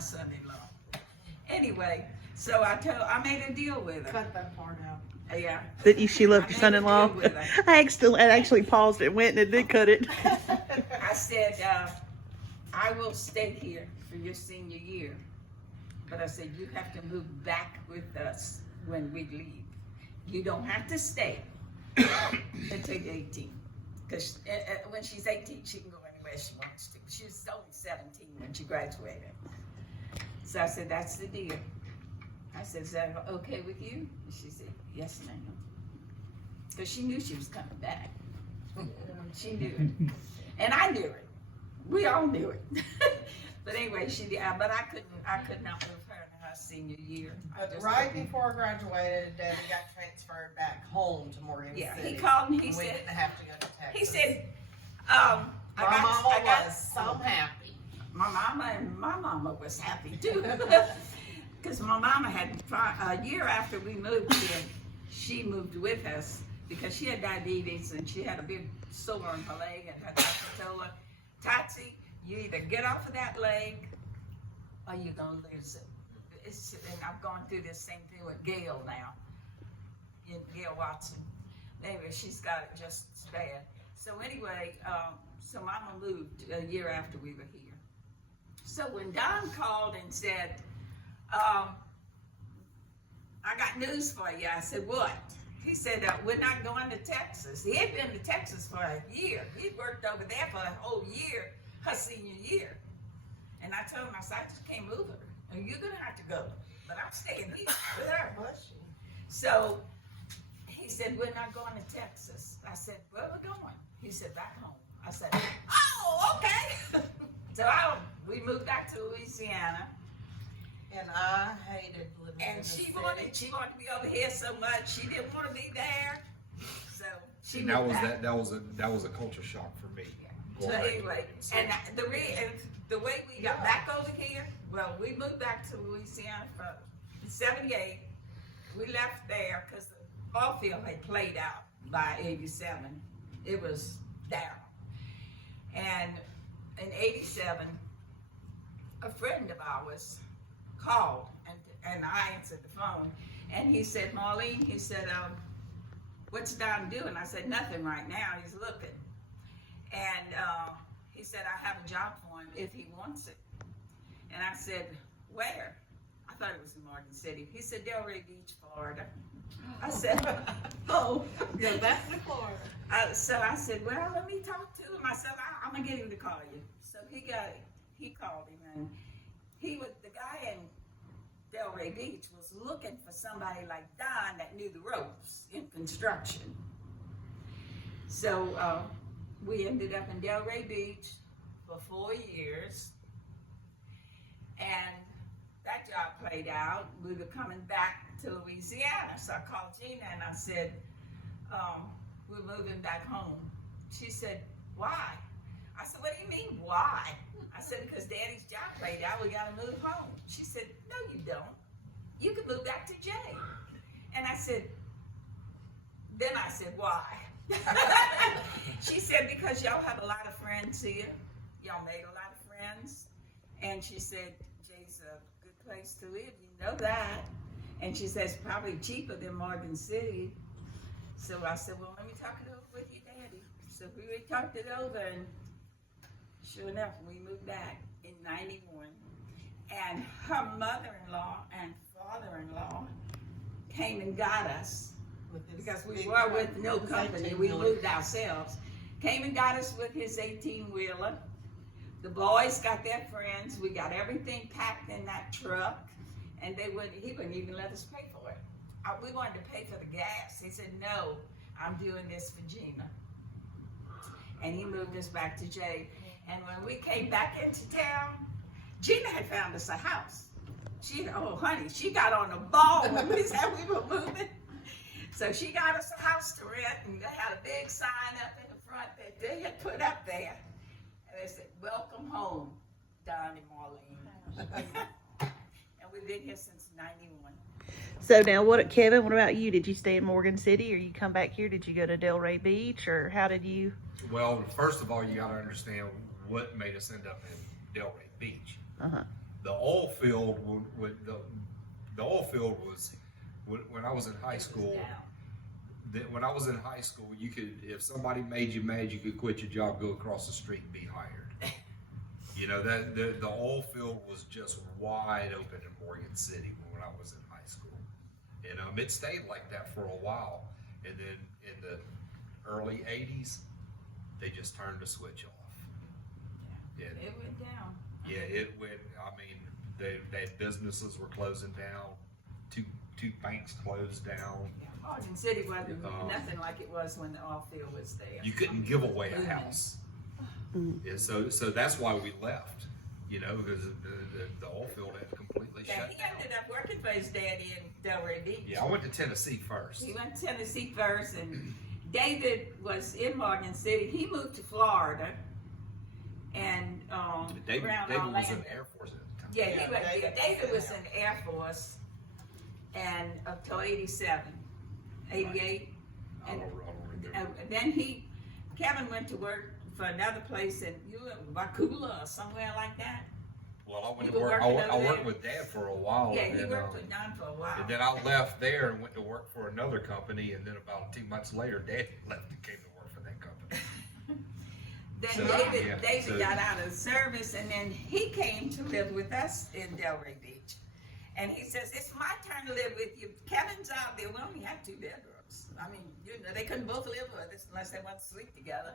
son-in-law. Anyway, so I made a deal with her. Cut that part out. Yeah. That she loved your I made a son-in-law. deal with her. I actually paused and went and it did cut it. I said, I will stay here for your senior year. But I said, you have to move back with us when we leave. You don't have to stay until you're 18. Because when she's 18, she can go anywhere she wants to. She was only 17 when she graduated. So I said, that's the deal. I said, is that okay with you? And she said, yes, ma'am. Because she knew she was coming back. She knew it. And I knew it. We all knew it. But anyway, she did. But I could not move her in her senior year. Right before I graduated, Daddy got transferred back home to Morgan Yeah, City. he called me. He We said, didn't have to go to Texas. he said, my mama was so happy. My mama was happy too. Because my mama had, a year after we moved here, she moved with us because she had diabetes and she had a big sore on her leg, and her doctor told her, Totsy, you either get off of that leg or you're gonna lose it. And I've gone through this same thing with Gail now, Gail Watson. Anyway, she's got it just as bad. So anyway, so Mama moved a year after we were here. So when Don called and said, I got news for you, I said, what? He said, we're not going to Texas. He had been to Texas for a year. He'd worked over there for a whole year, her senior year. And I told him, I said, I just can't move her. And you're going to have to go. But I'm staying here with her. So he said, we're not going to Texas. I said, where are we going? He said, back home. I said, oh, okay. So we moved back to Louisiana. And I hated living in And the she city. wanted to be over here so much. She didn't want to be there. So she And moved that was back. that was a culture shock for me. So Going back to anyway, it. and the way we got back over here, well, we moved back to Louisiana for '78. We left there because the Oilfield had played out by '87. It was down. And in '87, a friend of ours called, and I answered the phone, and he said, Marlene, he said, what's Don doing? I said, nothing right now, he's looking. And he said, I have a job for him if he wants it. And I said, where? I thought it was in Morgan City. He said, Delray Beach, Florida. I said, oh. Yeah, that's in Florida. So I said, well, let me talk to him. I said, I'm gonna get him to call you. So he called him, and the guy in Delray Beach was looking for somebody like Don that knew the ropes in construction. So we ended up in Delray Beach for 4 years, and that job played out. We were coming back to Louisiana, so I called Gina and I said, we're moving back home. She said, why? I said, what do you mean, why? I said, because Daddy's job played out, we gotta move home. She said, no, you don't. You can move back to Jay. And I said, why? She said, because y'all have a lot of friends here. Y'all made a lot of friends. And she said, Jay's a good place to live, you know that. And she says, probably cheaper than Morgan City. So I said, well, let me talk it over with your daddy. So we talked it over, and sure enough, we moved back in '91. And her mother-in-law and father-in-law came and got us because we were with no company. We moved ourselves. Came and got us with his 18-wheeler. The boys got their friends. We got everything packed in that truck, and he wouldn't even let us pay for it. We wanted to pay for the gas. He said, no, I'm doing this for Gina. And he moved us back to Jay. And when we came back into town, Gina had found us a house. She got on the ball when we said we were moving. So she got us a house to rent, and they had a big sign up in the front that they had put up there. And they said, welcome home, Don and Marlene. And we've been here since '91. So now, Kevin, what about you? Did you stay in Morgan City, or you come back here? Did you go to Delray Beach, or how did you? Well, first of all, you got to understand what made us end up in Delray Beach. Uh-huh. the oil field, the oil field was, when I was in high school, when I was in high school, you could, if somebody made you mad, you could quit your job, go across the street and be hired. You know, that the oil field was just wide open in Morgan City when I was in high school. And it stayed like that for a while. And then in the early 80s, they just turned the switch off. Yeah. It went down. Yeah, it went, I mean, they businesses were closing down. Two banks closed down. Yeah, Morgan City wasn't nothing like it was when the oil field was there. You couldn't give away a house. And so that's why we left, you know, because the oil field had completely Yeah, shut he down. ended up working for his daddy in Delray Beach. Yeah, I went to Tennessee first. He went to Tennessee first, and David was in Morgan City. He moved to Florida, and David around was in Orlando. the Air Force at the time. Yeah, Yeah, David was in the Air Force, and up till 87, 88. I don't remember. And then Kevin went to work for another place in Waukulla or somewhere like that. Well, I went You to were work. working I over worked there? with Dad for a while. Yeah, and he then, worked with Don for a while. and then I left there and went to work for another company. And then about 2 months later, Dad left and came to work for that company. Then So, David so- got out of service, and then he came to live with us in Delray Beach. And he says, "It's my turn to live with you. Kevin's out there. We only have 2 bedrooms. I mean, you know, they couldn't both live with us unless they wanted to sleep together.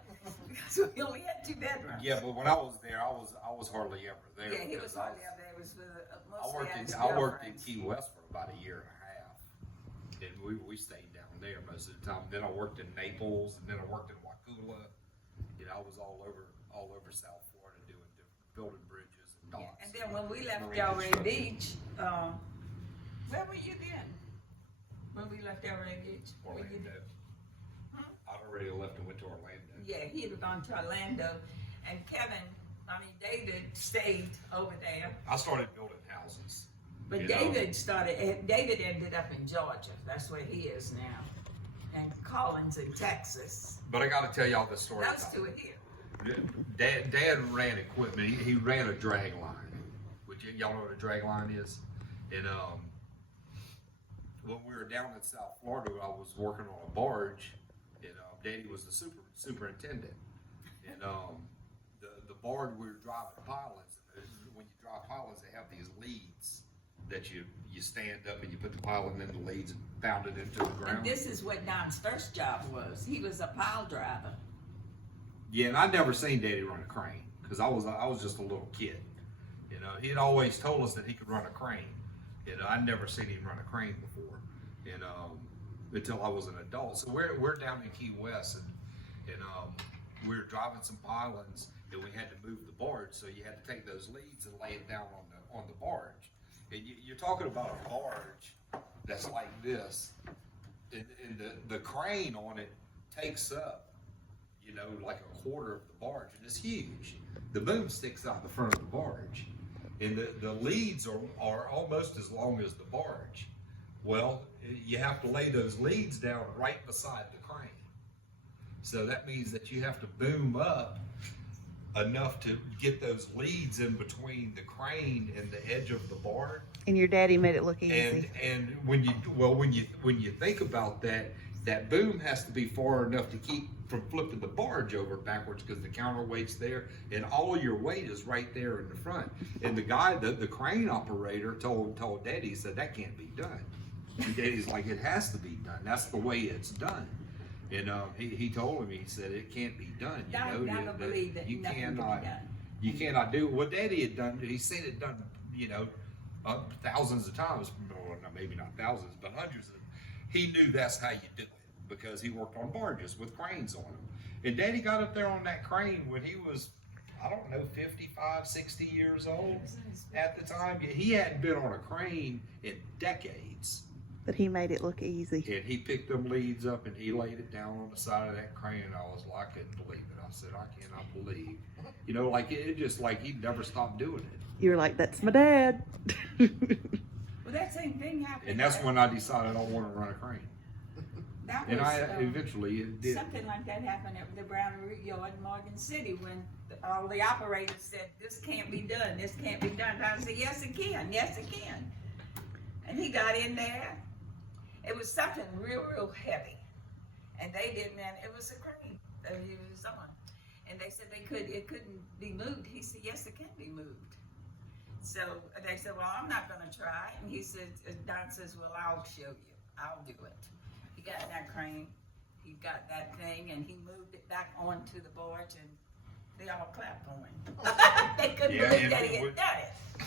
So we only had 2 bedrooms." Yeah, but when I was there, I was hardly ever there. Yeah, he was because hardly up there. It was with I mostly worked at his I worked in girlfriend's. Key West for about a year and a half, and we stayed down there most of the time. Then I worked in Naples, and then I worked in Waukulla. You know, I was all over South Florida building bridges and docks. Yeah, and then when we left marine Delray construction. Beach, where were you then? When we left Delray Beach? Were you Orlando. I'd already left and went to Orlando. Yeah, he had gone to Orlando, and David stayed over there. I started building houses. But You know? David ended up in Georgia. That's where he is now. And Collins in Texas. But I got to tell y'all the story. Those about 2 it. are here. Dad ran equipment. He ran a drag line. Which y'all know what a drag line is? And when we were down in South Florida, I was working on a barge, and Daddy was the superintendent. And the barge, we were driving pilots. When you drive pilots, they have these leads that you stand up and you put the pilot in the leads and pound it into the ground. And this is what Don's first job was. He was a pile driver. Yeah, and I'd never seen Daddy run a crane because I was just a little kid. You know, he had always told us that he could run a crane. You know, I'd never seen him run a crane before, and until I was an adult. So we're down in Key West, and we were driving some pilings, and we had to move the barge. So you had to take those leads and lay it down on the barge. And you're talking about a barge that's like this, and the crane on it takes up, you know, like a quarter of the barge, and it's huge. The boom sticks out the front of the barge, and the leads are almost as long as the barge. Well, you have to lay those leads down right beside the crane. So that means that you have to boom up enough to get those leads in between the crane and the edge of the barge. And your daddy made it look easy. And when you think about that, that boom has to be far enough to keep from flipping the barge over backwards because the counterweight's there and all your weight is right there in the front. And the guy, the crane operator told Daddy, he said, that can't be done. And Daddy's like, it has to be done. That's the way it's done. And he told him, he said, it can't be done. You Don know, never believed that you nothing could be cannot, done. you cannot do what Daddy had done. He seen it done, you know, thousands of times. Well, maybe not thousands, but hundreds of them. He knew that's how you do it because he worked on barges with cranes on them. And Daddy got up there on that crane when he was, I don't know, 55, 60 years old at the time. He hadn't been on a crane in decades. But he made it look easy. And he picked them leads up and he laid it down on the side of that crane. And I was like, I couldn't believe it. I said, I cannot believe. You know, like it just like he never stopped doing it. You were like, that's my dad. Well, that same thing happened. And that's when I decided I want to run a crane. That And was, eventually it did. something like that happened at the Brown Root Yard in Morgan City when all the operators said, this can't be done, this can't be done. I said, yes it can, yes it can. And he got in there. It was something real heavy. And they didn't, and it was a crane that he was on. And they said it couldn't be moved. He said, yes, it can be moved. So they said, well, I'm not gonna try. And he said, Don says, well, I'll show you, I'll do it. He got that crane, he got that thing, and he moved it back onto the barge, and they all clapped for him. They couldn't Yeah, believe and that he we- had done it.